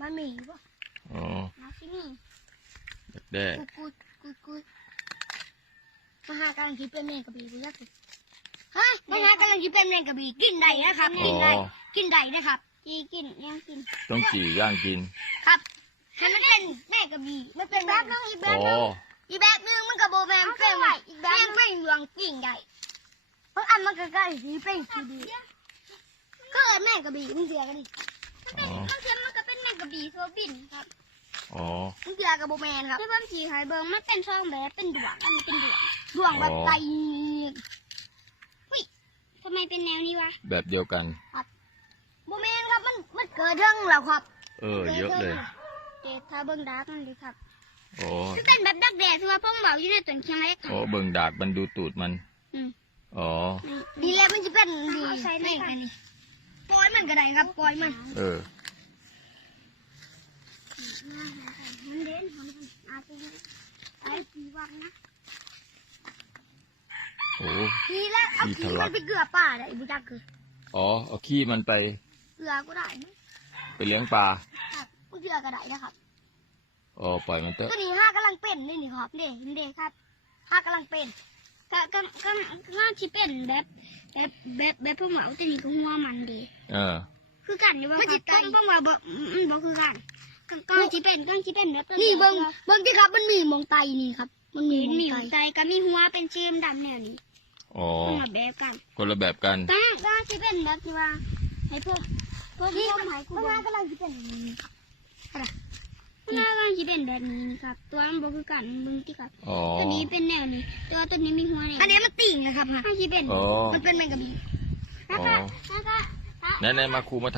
มันมีปะอ๋อมาที่นี่ดักแด้กูกูกูกูมาหากำลังคิดเป็นแมงกะบีกูอยากกินฮะมาหากำลังคิดเป็นแมงกะบีกินได้นะครับอ๋กินได้อกินได้นะครับจีกินยังกิน ต้องจี่ย่างกิน ครับให้มันเป็นแม่กระบี่ไม่เป็นแบบนึงอีกแบอ๋บอนึงอีกแบบนึงมันกับโบแมนเป็นอีกแบบนึงเป็นเหลืองกิ่งใหญ่บางอันมันก็ใกล้สีเป็นสีดีก็เอิ้นแม่กระบี่มันเสียกันดิ โซบินครับอ๋อมันเสียกับโบแมนครับที่เพิ่มสีไฮเบิร์มันเป็นช่องแบบเป็นดวงอันนี้เป็นดวงดวงแบบไตวิทำไมเป็นแนวนี้วะแบบเดียวกัน โบแมนครับมันมันเกิดเรื่องแล้วครับเออ เยอะเลยเจถ้าเบิ้งดาร์กมันดีครับโอ้มันเป็นแบบดักแด้ที่ว่าพ่อบอกอยู่ในต้นเชียงเล็กโอ้เบิ่งดากมันดูตูดมันอืม อ๋อ ดีแล้วมันจะเป็นดีใช่ไหมปล่อยมันก็ได้ครับปล่อยมัน เออ มันเด่นมันอาจจะไอ้ปีวังนะโอ้ดีแล้วเอาขี้ขี้ทะลัมักนไปเกลือป่าได้บุจักคืออ๋อเอาขี้มันไป เกลือก็ได้นะไปเลี้ยงปลาครับเกลือก็ได้นะครับอ๋อปล่อยมันเถอะตัวนี้ห้ากำลังเป็นนี่นี่ครับเด็กเด็กครับห้ากำลังเป็นก็ก็ก็น่าที่เป็นแบบแบบแบบแบบพวกเหมาตัวนี้ก็หัวมันดี เออ คือกันอยู่ว่ามันจิต้องต้องว่าบ่มันบ่คือกันก็ที่เป็นก็ที่เป็นแบบนี่เบิ่งเบิ่งที่ครับมันมีหมองไตนี่ครับ มันมีหมองไตก็มีหัวเป็นเชื่อมดำแนวนี้อ๋อมันมาแบบกันคนละแบบกันก็ก็ที่เป็นแบบที่ว่าให้พวกพวกพวกหมายกูว่ากำลังที่เป็นอย่างนี้ครับอะไรมันกำลังที่เป็นแบบนี้ครับ ตัวมันบ่คือกันเบิ่งที่ครับอ๋อตัวนี้เป็นแนวนี้ ตัวตัวนี้มีหัวเนี่ยอันนี้มันติ่งนะครับฮะที่เป็นอ๋อมันเป็นแมงกะบี้อ๋อแล้วก็ไหนๆมาครูมาถ่าย